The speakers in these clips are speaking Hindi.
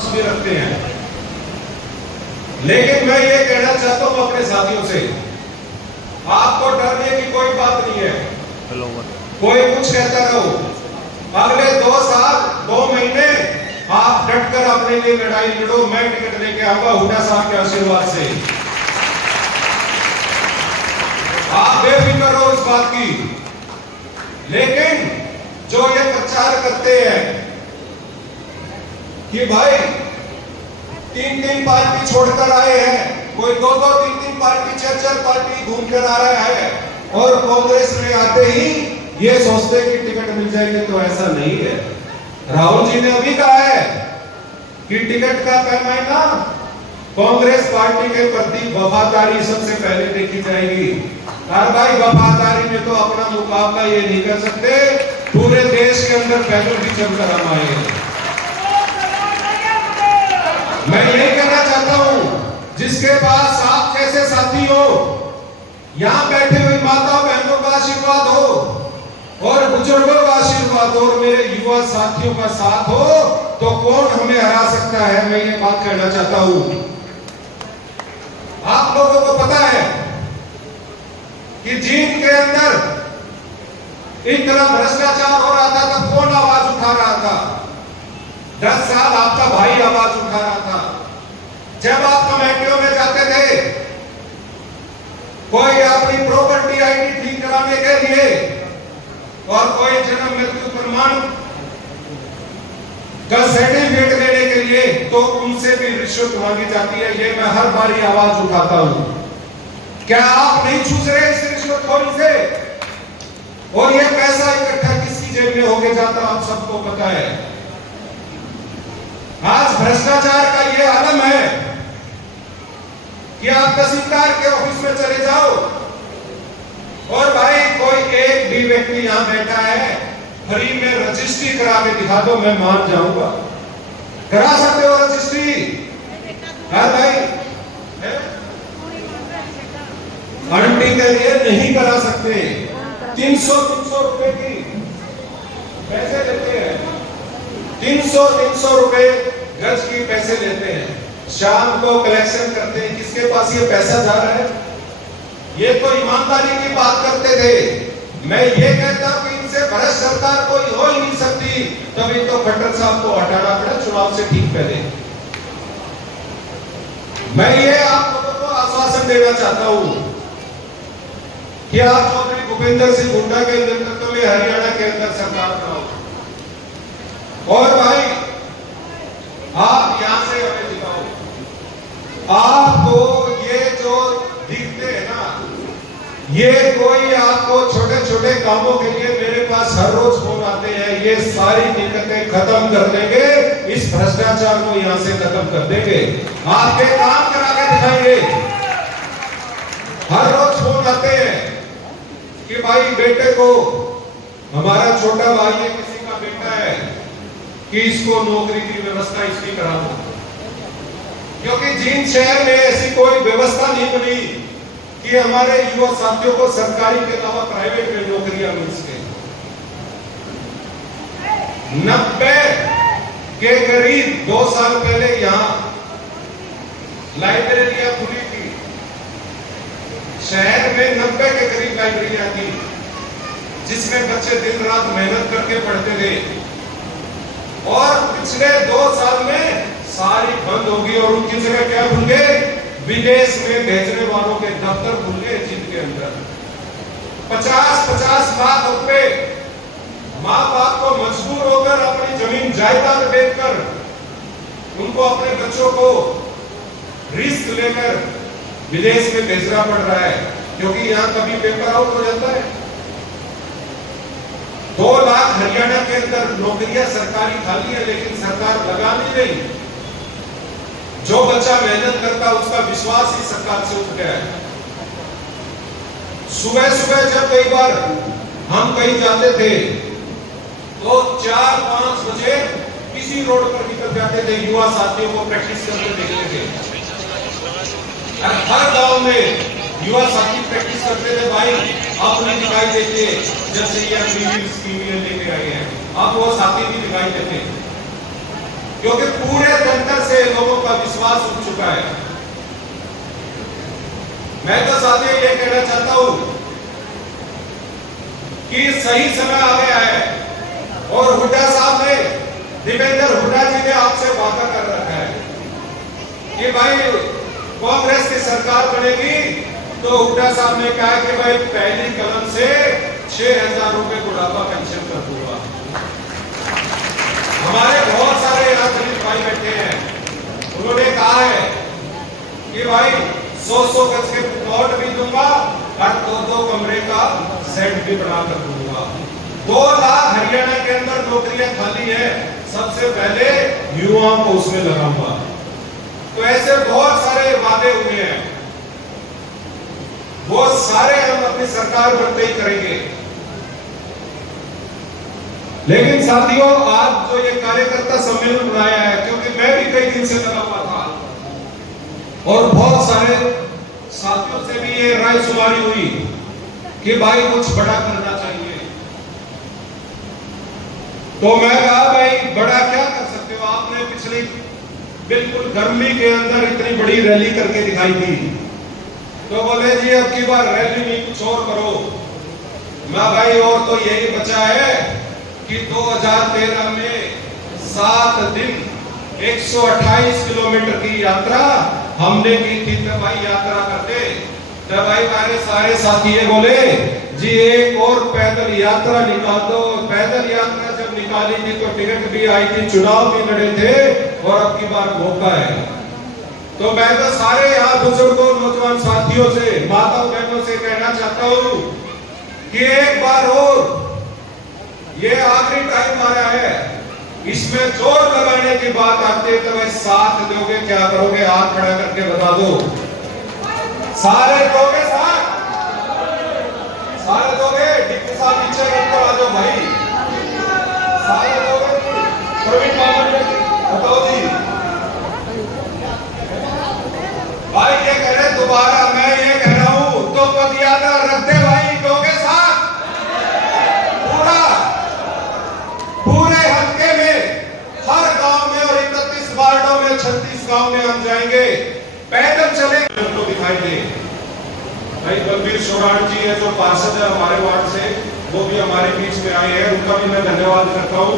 पक्ष भी रखते हैं। लेकिन मैं ये कहना चाहता हूं अपने साथियों से, आपको डरने की कोई बात नहीं है। कोई कुछ कहता रहो, अगले 2 साल 2 महीने आप डटकर अपने लिए लड़ाई लड़ो। मैं टिकट लेके आऊंगा हुड्डा साहब के आशीर्वाद से। आप बेफिक्र रहो इस बात की। लेकिन जो ये प्रचार करते हैं कि भाई 3-3 पार्टी छोड़कर आए हैं, कोई 2-2 3-3 पार्टी 4-4 पार्टी घूमकर आ रहा है और कांग्रेस में आते ही ये सोचते कि टिकट मिल जाएगी, तो ऐसा नहीं है। राहुल जी ने अभी कहा है कि टिकट का पैमाना कांग्रेस पार्टी के प्रति वफादारी सबसे पहले देखी जाएगी। और भाई वफादारी में तो अपना मुकाबला ये नहीं कर सकते, पूरे देश के अंदर पैदल भी चलकर हम आए। मैं यही कहना चाहता हूं, जिसके पास आप कैसे साथी हो, यहां बैठे हुए माता बहनों का आशीर्वाद हो और बुजुर्गों का आशीर्वाद हो और मेरे युवा साथियों का साथ हो, तो कौन हमें हरा सकता है। मैं ये बात कहना चाहता हूं। आप लोगों को पता है कि जींद के अंदर इतना भ्रष्टाचार हो रहा था, तब कौन आवाज उठा रहा था? 10 साल आपका भाई आवाज उठा रहा था। जब आप कमेटियों में जाते थे, कोई अपनी प्रॉपर्टी आईडी ठीक कराने के लिए और कोई जन्म मृत्यु प्रमाण का सर्टिफिकेट लेने के लिए, तो उनसे भी रिश्वत मांगी जाती है। ये मैं हर बारी आवाज उठाता हूं। क्या आप नहीं चूस रहे इस रिश्वतखोरी से? और ये पैसा इकट्ठा किसकी जेब में होके जाता, आप सबको पता है। आज भ्रष्टाचार का ये आलम है कि आप तहसीलदार के ऑफिस में चले जाओ और भाई कोई एक भी व्यक्ति यहां बैठा है, फ्री में रजिस्ट्री करा के दिखा दो, मैं मान जाऊंगा। करा सकते हो रजिस्ट्री? हाँ भाई, आंटी के लिए नहीं करा सकते। 300 रुपए की पैसे लेते हैं, 300 रुपए गज की पैसे लेते हैं। शाम को कलेक्शन करते हैं। किसके पास ये पैसा जा रहा है? ये तो ईमानदारी की बात करते थे। मैं ये कहता हूं कि इनसे भ्रष्ट सरकार कोई हो ही नहीं सकती। तभी तो खट्टर साहब को हटाना पड़ा चुनाव से ठीक पहले। मैं ये आप लोगों को आश्वासन देना चाहता हूं कि आप चौधरी भूपेंद्र सिंह हुड्डा के नेतृत्व में हरियाणा के अंदर सरकार बनाओ और भाई आप यहां से हमें दिखाओ। आपको ये जो दिखते हैं ना, ये कोई आपको छोटे छोटे कामों के लिए मेरे पास हर रोज फोन आते हैं, ये सारी दिक्कतें खत्म कर देंगे, इस भ्रष्टाचार को यहां से खत्म कर देंगे, आपके काम करा के दिखाएंगे। हर रोज फोन आते हैं कि भाई बेटे को, हमारा छोटा भाई है, किसी का बेटा है, कि इसको नौकरी की व्यवस्था इसकी करा दो। क्योंकि जींद शहर में ऐसी कोई व्यवस्था नहीं बनी कि हमारे युवा साथियों को सरकारी के अलावा प्राइवेट में नौकरियां मिल सके। 90 के करीब 2 साल पहले यहां लाइब्रेरियां खुली थी। शहर में 90 के करीब लाइब्रेरियां थी, जिसमें बच्चे दिन रात मेहनत करके पढ़ते थे। और पिछले 2 साल में सारी बंद होगी और उनकी जगह क्या खुल गए? विदेश में भेजने वालों के दफ्तर खुल गए। जींद के अंदर 50-50 लाख रुपए माँ बाप को मजबूर होकर अपनी जमीन जायदाद बेचकर उनको अपने बच्चों को रिस्क लेकर विदेश में भेजना पड़ रहा है, क्योंकि यहाँ कभी पेपर आउट हो जाता है। 2 लाख हरियाणा के अंदर नौकरियां सरकारी खाली है, लेकिन सरकार लगा नहीं रही। जो बच्चा मेहनत करता उसका विश्वास ही सरकार से उठ गया है। सुबह सुबह जब कई बार हम कहीं जाते थे तो 4-5 बजे किसी रोड पर निकल जाते थे, युवा साथियों को प्रैक्टिस करते देखते थे। हर गांव में युवा साथी प्रैक्टिस करते थे। भाई आप नहीं दिखाई देते, जब से ये स्कीम लेके आए हैं, आप वो साथी भी दिखाई देते, क्योंकि पूरे गणतंत्र विश्वास उठ चुका है। मैं तो साथियों ये कहना चाहता हूं कि सही समय आ गया है और हुड्डा साहब ने, दीपेंद्र हुड्डा जी ने आपसे वादा कर रखा है कि भाई कांग्रेस की सरकार बनेगी तो हुड्डा साहब ने कहा कि भाई पहली कलम से 6,000 रुपए बुढ़ापा पेंशन कर दूंगा। हमारे बहुत सारे यहाँ दलित भाई बैठे हैं, उन्होंने कहा है कि भाई 100 गज के प्लॉट भी दूंगा और 2 कमरे का सेट भी बना कर दूंगा। 2 लाख हरियाणा के अंदर नौकरियां खाली है, सबसे पहले युवाओं को उसमें लगाऊंगा। तो ऐसे बहुत सारे वादे हुए हैं, वो सारे हम अपनी सरकार बनते ही करेंगे। लेकिन साथियों, आज जो ये कार्यकर्ता सम्मेलन बनाया है, क्योंकि मैं भी कई दिन से लगा हुआ था और बहुत सारे साथियों से भी ये राय सुमारी हुई कि भाई कुछ बड़ा करना चाहिए, तो मैं कहा भाई बड़ा क्या कर सकते हो। आपने पिछली बिल्कुल गर्मी के अंदर इतनी बड़ी रैली करके दिखाई दी, तो बोले जी अब की बार रैली नहीं कुछ और करो। मैं भाई और तो यही बचा है कि 2013 में 7 दिन 128 किलोमीटर की यात्रा हमने की थी। तब भाई यात्रा करते, तब भाई हमारे सारे साथी ये बोले जी एक और पैदल यात्रा निकाल दो। पैदल यात्रा जब निकाली थी तो टिकट भी आई थी, चुनाव भी लड़े थे और अब की बार मौका है। तो मैं तो सारे यहाँ बुजुर्गों, नौजवान साथियों से, माता बहनों से कहना चाहता हूँ कि एक बार और ये आखिरी टाइम आ रहा है, इसमें जोर लगाने की बात आती है तो भाई साथ दोगे, क्या करोगे? हाथ खड़ा करके बता दो। सारे दोगे साथ? सारे दोगे? डिप्टी साहब पीछे रखकर आ जाओ भाई। सारे दोगे? प्रवीण मामन बताओ जी। भाई ये कह रहे दोबारा, मैं ये कह रहा हूं तो पद यात्रा रख दे भाई, दोगे साथ? पूरे हल्के में, हर गांव में और 31 वार्डों में, 36 गांव में हम जाएंगे, पैदल चलेंगे। तो दिखाई दे भाई बलबीर शोराट जी है जो पार्षद है हमारे वार्ड से, वो भी हमारे बीच में आए हैं, उनका भी मैं धन्यवाद करता हूँ।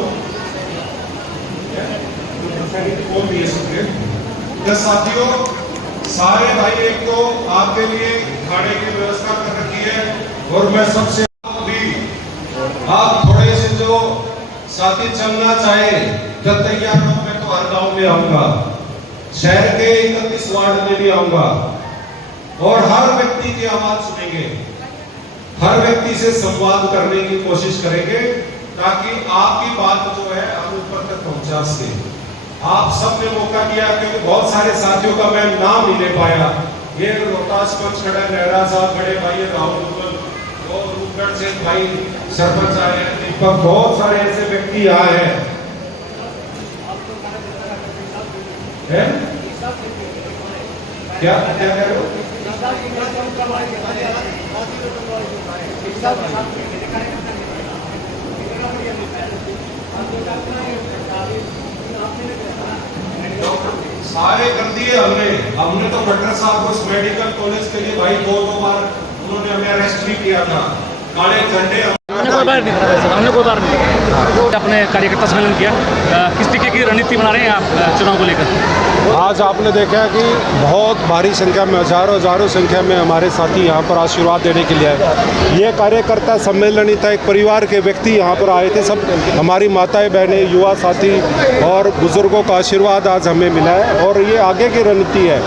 साथियों, सारे भाई एक तो आपके लिए खाने की व्यवस्था कर रखी है और मैं सबसे भी आप थोड़े से जो साथी चलना चाहे जब तैयार हो, मैं तो हर गांव में आऊंगा, शहर के 31 वार्ड में भी आऊंगा और हर व्यक्ति की आवाज सुनेंगे, हर व्यक्ति से संवाद करने की कोशिश करेंगे ताकि आपकी बात जो है हम ऊपर तक पहुंचा सके। आप सबने मौका दिया, क्योंकि बहुत सारे साथियों का मैं नाम नहीं ले पाया। ये रोहतास पंच खड़ा, नेहरा साहब बड़े भाई, राहुल और रूपगढ़ से भाई सरपंच आए हैं, दीपक, बहुत सारे ऐसे व्यक्ति आए हैं। क्या क्या कह रहे हो? सारे कर दिए हमने तो खट्टर साहब को मेडिकल कॉलेज के लिए भाई 2 बार उन्होंने हमें अरेस्ट भी किया था, काले झंडे हमने कोई बार नहीं अपने कार्यकर्ता सम्मेलन किया। किस तरीके की रणनीति बना रहे हैं आप चुनाव को लेकर? आज आपने देखा कि बहुत भारी संख्या में, हजारों संख्या में हमारे साथी यहाँ पर आशीर्वाद देने के लिए आए। ये कार्यकर्ता सम्मेलन ही था, एक परिवार के व्यक्ति यहाँ पर आए थे, सब हमारी माताएं, बहनें, युवा साथी और बुजुर्गों का आशीर्वाद आज हमें मिला है और ये आगे की रणनीति है।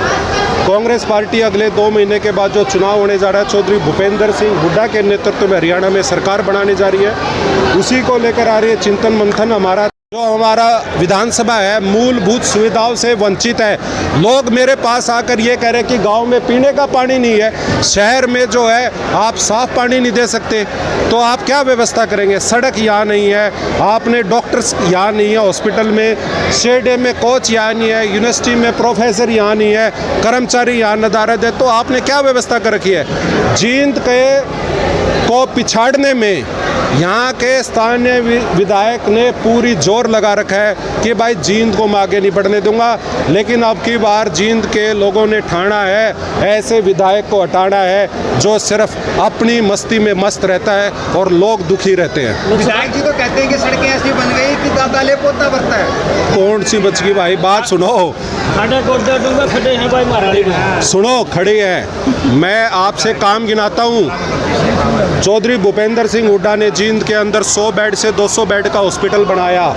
कांग्रेस पार्टी अगले 2 महीने के बाद जो चुनाव होने जा रहा है, चौधरी भूपेंद्र सिंह हुड्डा के नेतृत्व में हरियाणा में सरकार बनाने जा रही है, उसी को लेकर आ रही है चिंतन मंथन। हमारा जो हमारा विधानसभा है मूलभूत सुविधाओं से वंचित है। लोग मेरे पास आकर ये कह रहे हैं कि गांव में पीने का पानी नहीं है, शहर में जो है आप साफ पानी नहीं दे सकते, तो आप क्या व्यवस्था करेंगे? सड़क यहाँ नहीं है, आपने डॉक्टर्स यहाँ नहीं है, हॉस्पिटल में स्टेडियम में कोच यहाँ नहीं है, यूनिवर्सिटी में प्रोफेसर यहाँ नहीं है, कर्मचारी यहाँ नदारद है, तो आपने क्या व्यवस्था कर रखी है? जींद के को पिछाड़ने में यहाँ के स्थानीय विधायक ने पूरी जोर लगा रखा है कि भाई जींद को मैं आगे नहीं बढ़ने दूंगा। लेकिन अब की बार जींद के लोगों ने ठाना है ऐसे विधायक को हटाना है जो सिर्फ अपनी मस्ती में मस्त रहता है और लोग दुखी रहते हैं। विधायक जी तो कहते हैं कि सड़कें ऐसी बन गई कि दादा ले पोता बरता है। कौन सी बच गई भाई, बात सुनो, सुनो, खड़ी है। मैं आपसे काम गिनाता हूँ। चौधरी भूपेंद्र सिंह हुड्डा ने जींद के अंदर 100 बेड से 200 बेड का हॉस्पिटल बनाया,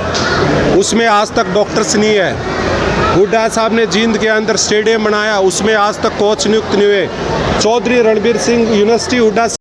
उसमें आज तक डॉक्टर्स नहीं है। हुड्डा साहब ने जींद के अंदर स्टेडियम बनाया, उसमें आज तक कोच नियुक्त नहीं हुए। चौधरी रणबीर सिंह यूनिवर्सिटी हुड्डा